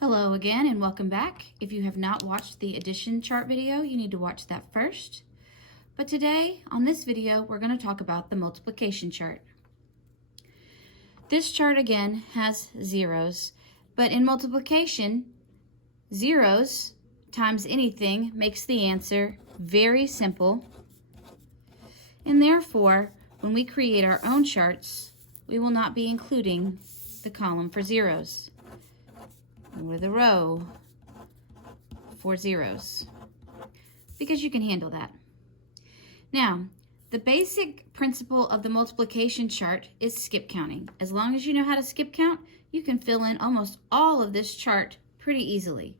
Hello again and welcome back. If you have not watched the addition chart video, you need to watch that first. But today, on this video, we're going to talk about the multiplication chart. This chart again has zeros, but in multiplication, zeros times anything makes the answer very simple. And therefore, when we create our own charts, we will not be including the column for zeros, or the row for zeros, because you can handle that. Now, the basic principle of the multiplication chart is skip counting. As long as you know how to skip count, you can fill in almost all of this chart pretty easily.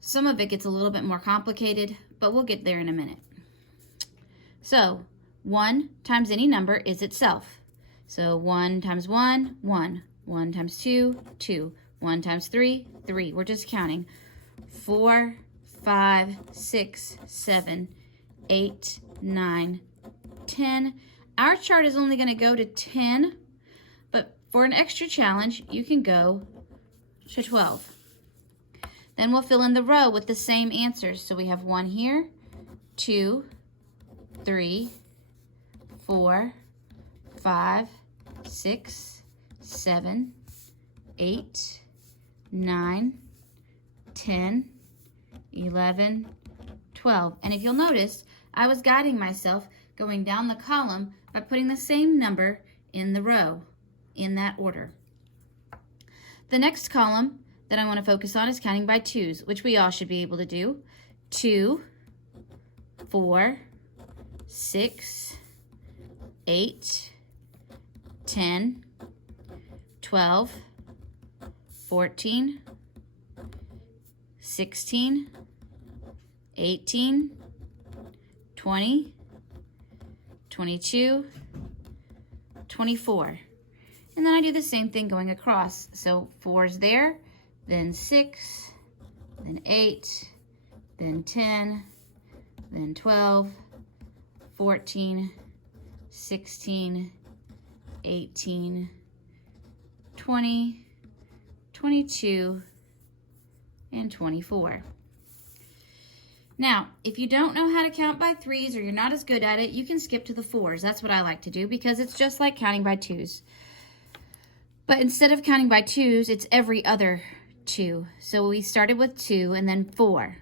Some of it gets a little bit more complicated, but we'll get there in a minute. So, 1 times any number is itself. So 1 times 1, 1. 1 times 2, 2. 1 times 3, 3. We're just counting. 4, 5, 6, 7, 8, 9, 10. Our chart is only going to go to 10, but for an extra challenge, you can go to 12. Then we'll fill in the row with the same answers. So we have 1 here, 2, 3, 4, 5, 6, 7, 8, 9, 10, 11, 12. And if you'll notice, I was guiding myself going down the column by putting the same number in the row in that order. The next column that I want to focus on is counting by twos, which we all should be able to do. 2, 4, 6, 8, 10, 12, 14, 16, 18, 20, 22, 24. And then I do the same thing going across. So 4 is there, then 6, then 8, then 10, then 12, 14, 16, 18, 20, 22, and 24. Now, if you don't know how to count by threes or you're not as good at it, you can skip to the fours. That's what I like to do because it's just like counting by twos. But instead of counting by twos, it's every other 2. So we started with 2 and then 4,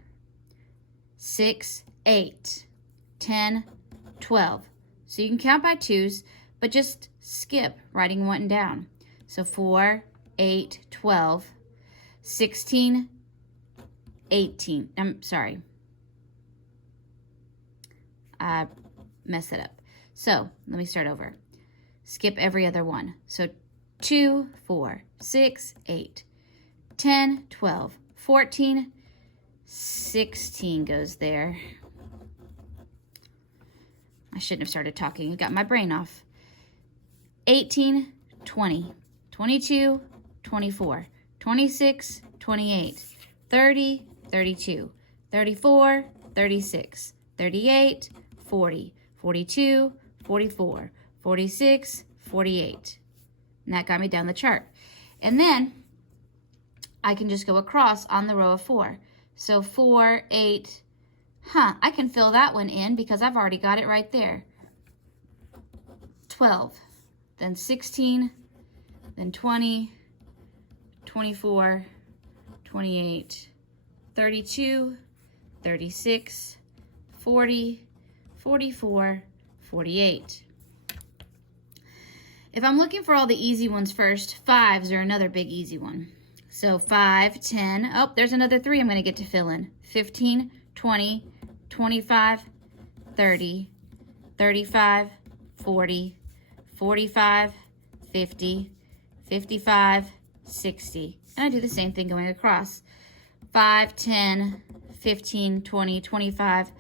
6, 8, 10, 12. So you can count by twos, but just skip writing 1 down. So 4, 8, 12, 16, 18. I'm sorry. I messed it up. So let me start over. Skip every other one. So 2, 4, 6, 8, 10, 12, 14, 16 goes there. I shouldn't have started talking. I got my brain off. 18, 20, 22, 24, 26, 28, 30, 32, 34, 36, 38, 40, 42, 44, 46, 48. And that got me down the chart. And then I can just go across on the row of 4. So 4, 8, I can fill that one in because I've already got it right there. 12, then 16, then 20, 24, 28, 32, 36, 40, 44, 48. If I'm looking for all the easy ones first, 5s are another big easy one. So 5, 10, oh, there's another 3 I'm going to get to fill in. 15, 20, 25, 30, 35, 40, 45, 50, 55, 60. And I do the same thing going across. 5, 10, 15, 20, 25,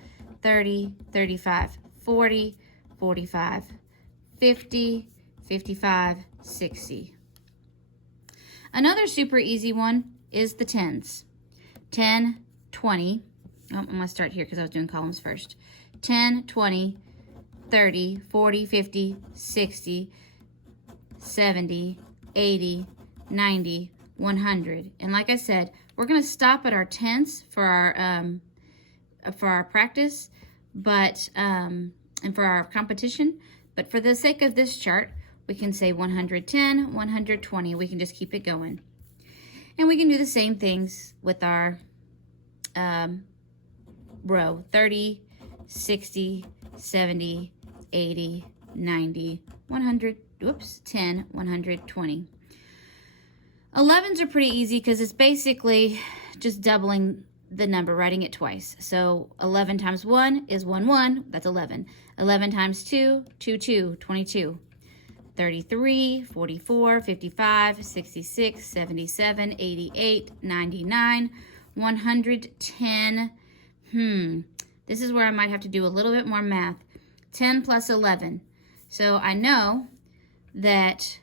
30, 35, 40, 45, 50, 55, 60. Another super easy one is the 10s. 10, 20. Oh, I'm going to start here because I was doing columns first. 10, 20, 30, 40, 50, 60, 70, 80, 90, 100. And like I said, we're going to stop at our tenths for our practice, but and for our competition. But for the sake of this chart, we can say 110, 120. We can just keep it going. And we can do the same things with our row: 30, 60, 70, 80, 90, 100, 10, 120. 11s are pretty easy because it's basically just doubling the number, writing it twice. So 11 times 1 is 1, 1, that's 11. 11 times 2, 2, 2, 22. 33, 44, 55, 66, 77, 88, 99, 110. This is where I might have to do a little bit more math. 10 plus 11. So I know that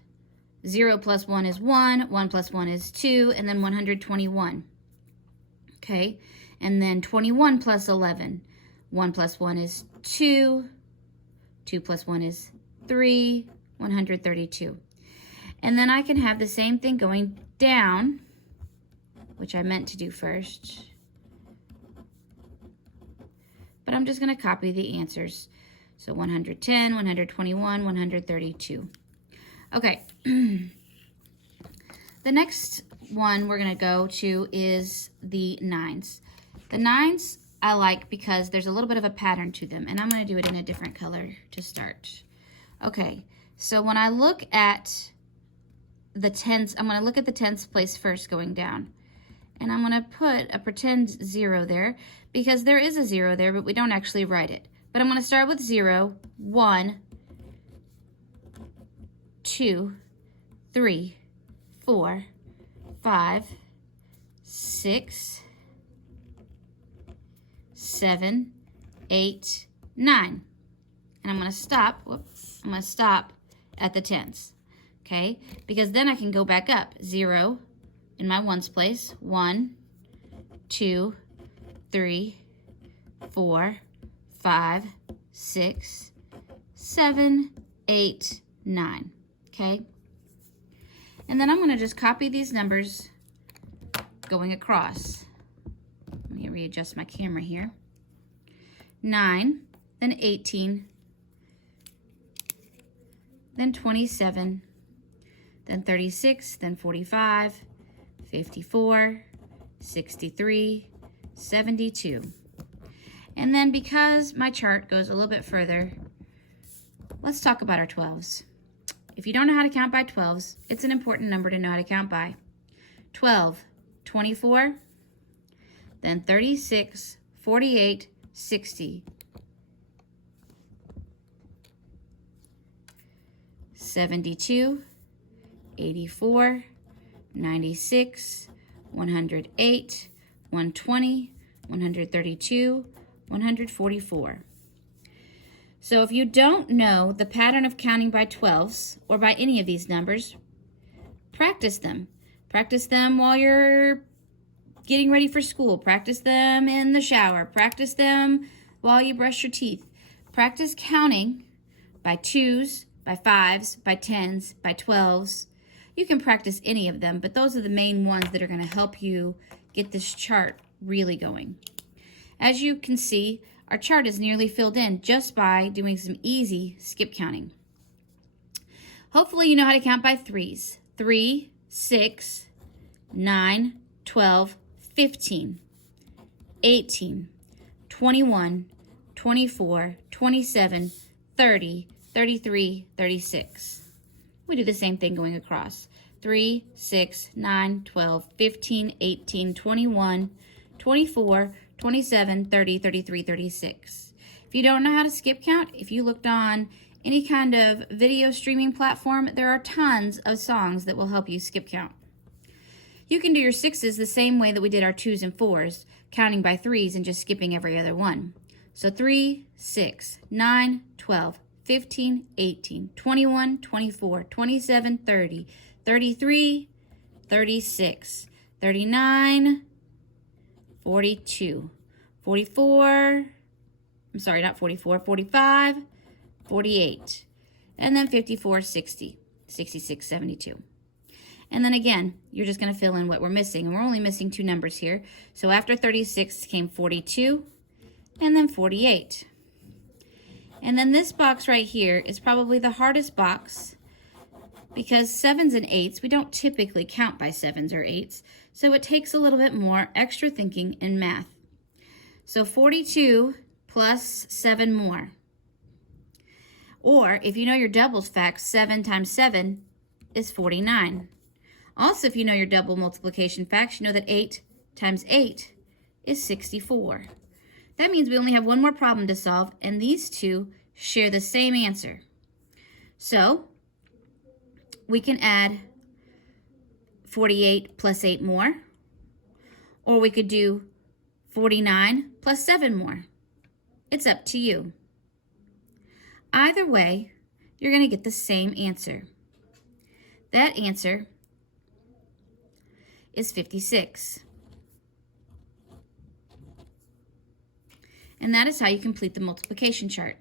0 plus 1 is 1, 1 plus 1 is 2, and then 121. Okay, and then 21 plus 11. 1 plus 1 is 2, 2 plus 1 is 3, 132. And then I can have the same thing going down, which I meant to do first. But I'm just going to copy the answers. So 110, 121, 132. Okay. The next one we're going to go to is the 9s. The 9s I like because there's a little bit of a pattern to them, and I'm going to do it in a different color to start. Okay, so when I look at the tens, I'm going to look at the tens place first going down. And I'm going to put a pretend 0 there because there is a 0 there, but we don't actually write it. But I'm going to start with 0, 1, 2, 3, 4, 5, 6, 7, 8, 9. And I'm going to stop, I'm going to stop at the tens, okay? Because then I can go back up. 0 in my ones place. 1, 2, 3, 4, 5, 6, 7, 8, 9, okay? And then I'm going to just copy these numbers going across. Let me readjust my camera here. 9, then 18, then 27, then 36, then 45, 54, 63, 72. And then because my chart goes a little bit further, let's talk about our 12s. If you don't know how to count by 12s, it's an important number to know how to count by. 12, 24, then 36, 48, 60, 72, 84, 96, 108, 120, 132, 144. So if you don't know the pattern of counting by 12s or by any of these numbers, practice them. Practice them while you're getting ready for school. Practice them in the shower. Practice them while you brush your teeth. Practice counting by 2s, by 5s, by 10s, by 12s. You can practice any of them, but those are the main ones that are going to help you get this chart really going. As you can see, our chart is nearly filled in just by doing some easy skip counting. Hopefully you know how to count by 3s. 3, 6, 9, 12, 15, 18, 21, 24, 27, 30, 33, 36. We do the same thing going across. 3, 6, 9, 12, 15, 18, 21, 24, 27, 30, 33, 36. If you don't know how to skip count, if you looked on any kind of video streaming platform, there are tons of songs that will help you skip count. You can do your 6s the same way that we did our 2s and 4s, counting by 3s and just skipping every other one. So 3, 6, 9, 12, 15, 18, 21, 24, 27, 30, 33, 36, 39, 42, 44, I'm sorry, not 44, 45, 48, and then 54, 60, 66, 72. And then again, you're just going to fill in what we're missing. And we're only missing 2 numbers here. So after 36 came 42 and then 48. And then this box right here is probably the hardest box because 7s and 8s, we don't typically count by 7s or 8s. So it takes a little bit more extra thinking in math. So 42 plus 7 more. Or if you know your doubles facts, 7 times 7 is 49. Also, if you know your double multiplication facts, you know that 8 times 8 is 64. That means we only have one more problem to solve, and these two share the same answer. So we can add 48 plus 8 more, or we could do 49 plus 7 more. It's up to you. Either way, you're going to get the same answer. That answer is 56. And that is how you complete the multiplication chart.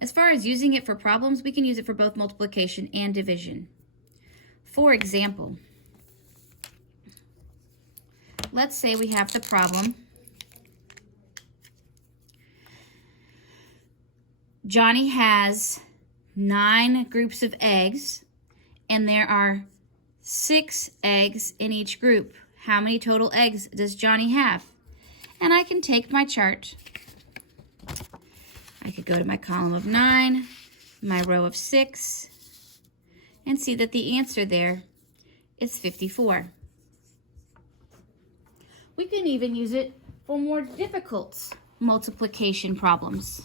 As far as using it for problems, we can use it for both multiplication and division. For example, let's say we have the problem Johnny has 9 groups of eggs, and there are 6 eggs in each group. How many total eggs does Johnny have? And I can take my chart. I could go to my column of 9, my row of 6, and see that the answer there is 54. We can even use it for more difficult multiplication problems.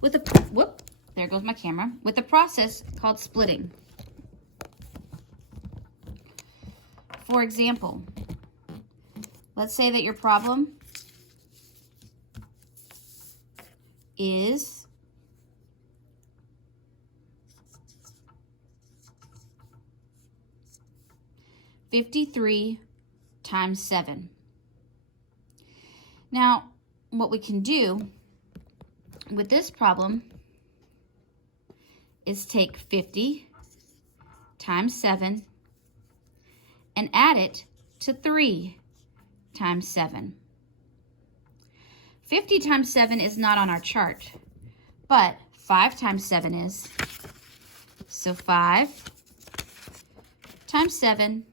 With a, there goes my camera, with a process called splitting. For example, let's say that your problem is $53 times 7. Now, what we can do with this problem is take 50 times 7 and add it to 3 times 7. 50 times 7 is not on our chart, but 5 times 7 is. So 5 times 7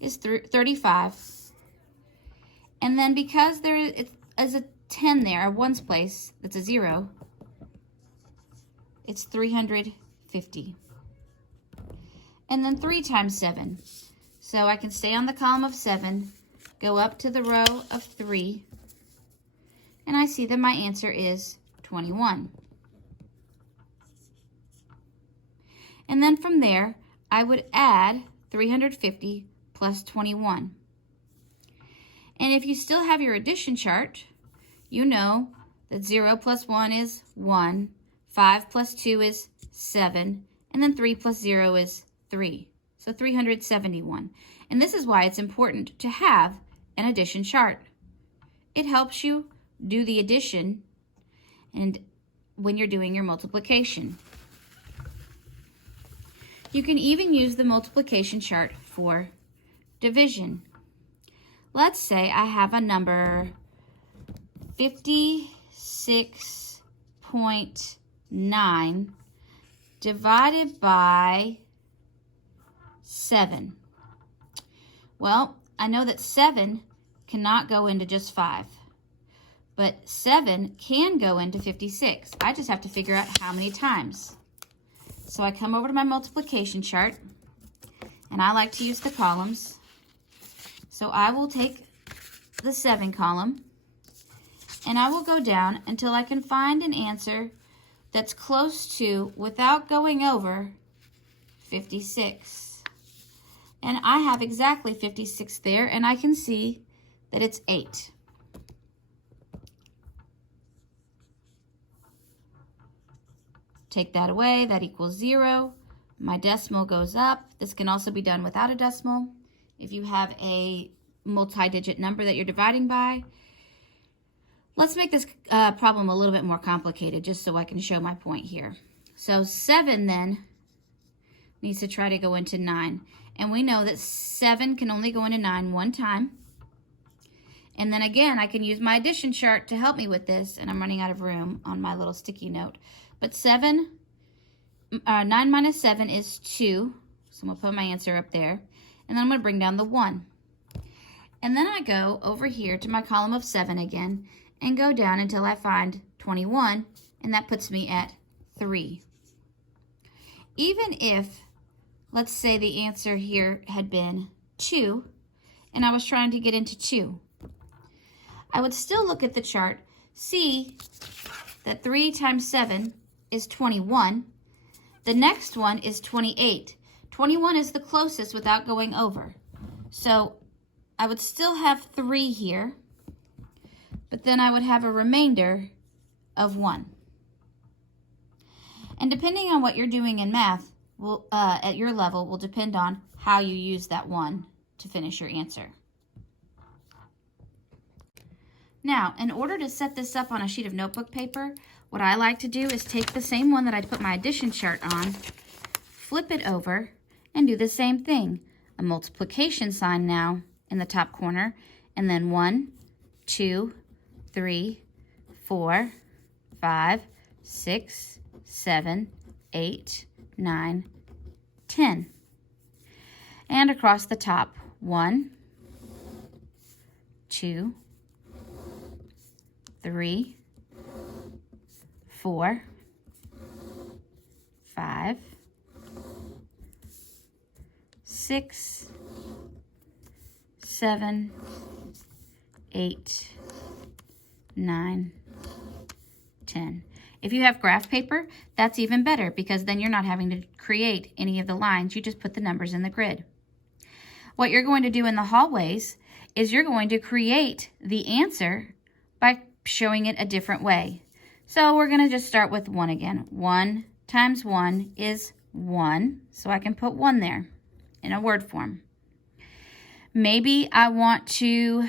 is 35. And then because there is a 10 there, a ones place, that's a 0, it's 350. And then 3 times 7. So I can stay on the column of 7, go up to the row of 3, and I see that my answer is 21. And then from there, I would add 350 plus 21. And if you still have your addition chart, you know that 0 plus 1 is 1, 5 plus 2 is 7, and then 3 plus 0 is 3. So 371. And this is why it's important to have an addition chart. It helps you do the addition and when you're doing your multiplication. You can even use the multiplication chart for division. Let's say I have a number 56.9 divided by 7. Well, I know that 7 cannot go into just 5, but 7 can go into 56. I just have to figure out how many times. So I come over to my multiplication chart, and I like to use the columns. So I will take the 7 column, and I will go down until I can find an answer that's close to, without going over, 56. And I have exactly 56 there, and I can see that it's 8. Take that away, that equals 0. My decimal goes up. This can also be done without a decimal. If you have a multi-digit number that you're dividing by. Let's make this problem a little bit more complicated just so I can show my point here. So 7 then needs to try to go into 9. And we know that 7 can only go into 9 one time. And then again, I can use my addition chart to help me with this, and I'm running out of room on my little sticky note. But 9 minus 7 is 2, so I'm going to put my answer up there. And then I'm going to bring down the 1. And then I go over here to my column of 7 again, and go down until I find 21, and that puts me at 3. Even if, let's say the answer here had been 2, and I was trying to get into 2, I would still look at the chart, see that 3 times 7 is 21. The next one is 28. 21 is the closest without going over. So I would still have 3 here, but then I would have a remainder of 1. And depending on what you're doing in math, at your level, will depend on how you use that 1 to finish your answer. Now, in order to set this up on a sheet of notebook paper, what I like to do is take the same one that I put my addition chart on, flip it over, and do the same thing. A multiplication sign now in the top corner, and then 1, 2, 3, 4, 5, 6, 7, 8, 9, 10. And across the top, 1, 2, 3, 4, 5, 6, 7, 8, 9, 10. If you have graph paper, that's even better because then you're not having to create any of the lines. You just put the numbers in the grid. What you're going to do in the hallways is you're going to create the answer by showing it a different way. So we're going to just start with 1 again. 1 times 1 is 1, so I can put 1 there in a word form. Maybe I want to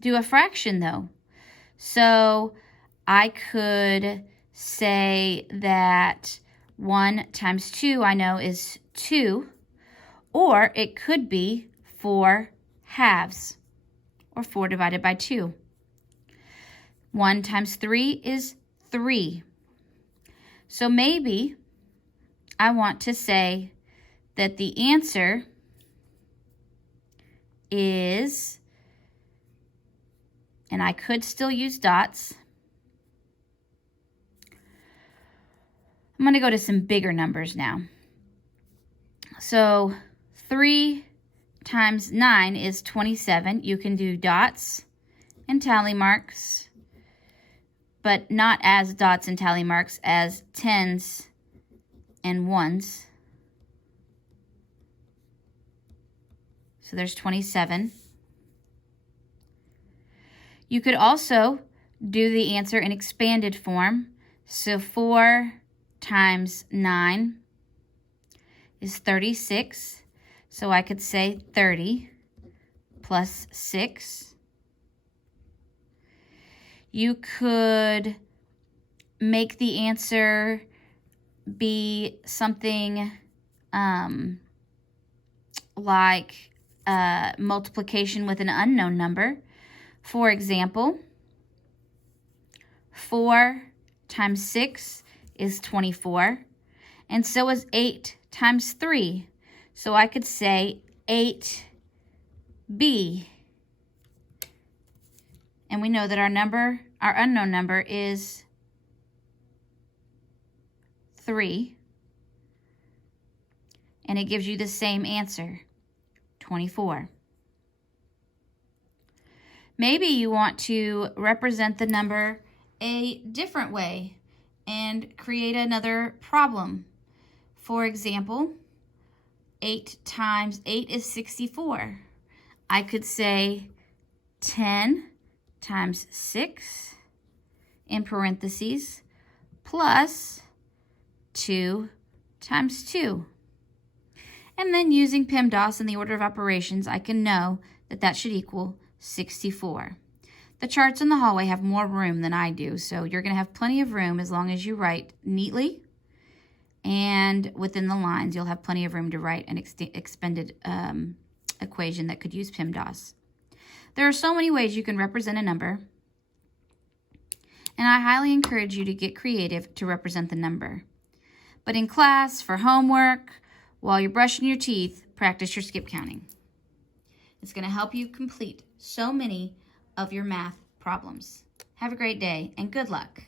do a fraction though. So I could say that 1 times 2 I know is 2, or it could be 4 halves, or 4 divided by 2. 1 times 3 is 3. So maybe I want to say that the answer is, and I could still use dots. I'm going to go to some bigger numbers now. So 3 times 9 is 27. You can do dots and tally marks, but not as dots and tally marks, as tens and ones. So there's 27. You could also do the answer in expanded form. So 4 times 9 is 36. So I could say 30 plus 6. You could make the answer be something like multiplication with an unknown number. For example, 4 times 6 is 24, and so is 8 times 3. So I could say 8b. And we know that our unknown number is 3. And it gives you the same answer, 24. Maybe you want to represent the number a different way and create another problem. For example, 8 times 8 is 64. I could say 10 times 6 in parentheses plus 2 times 2. And then using PEMDAS in the order of operations, I can know that that should equal 64. The charts in the hallway have more room than I do, so you're going to have plenty of room as long as you write neatly and within the lines, you'll have plenty of room to write an expanded equation that could use PEMDAS. There are so many ways you can represent a number, and I highly encourage you to get creative to represent the number. But in class, for homework, while you're brushing your teeth, practice your skip counting. It's going to help you complete so many of your math problems. Have a great day, and good luck.